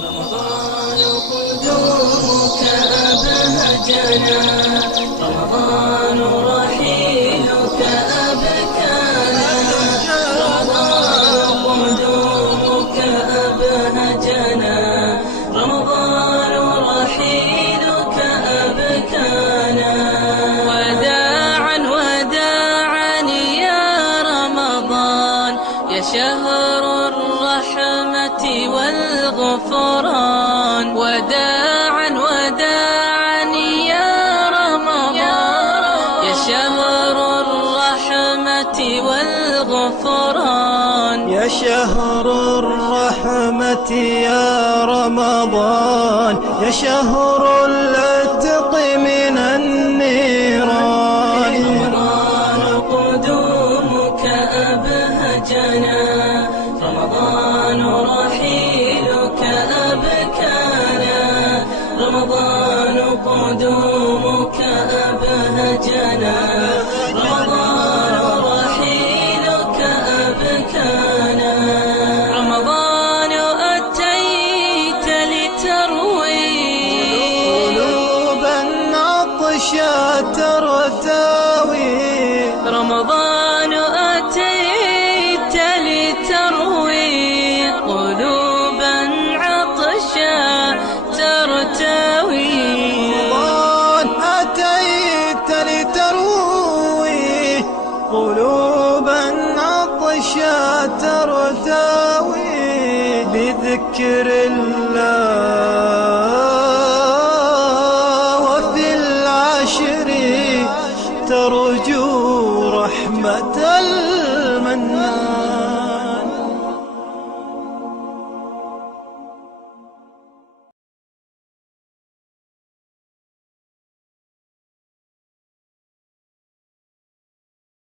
رمضان قدومك أبهجنا، رمضان رحيلك أبكانا، رمضان قدومك أبهجنا، رمضان رحيلك أبكانا. وداعا وداعا يا رمضان، يا شهر الرحمة والغفران. وداعا وداعا يا رمضان، يا شهر الرحمة والغفران. يا شهر الرحمة يا رمضان، يا شهر العتق من النيران. رمضان قدومك أبهجنا، رمضان رحيلك أبكانا، رمضان قدومك أبهجنا، رمضان رحيلك أبكانا. رمضان أتيت لتروي قلوبا عطشت ترتوي، رمضان أتيت لتروي قلوبا عطشا ترتوي. رمضان أتيت لتروي قلوبا عطشت ترتوي، بذكر الله وفي العشر ترجو رحمته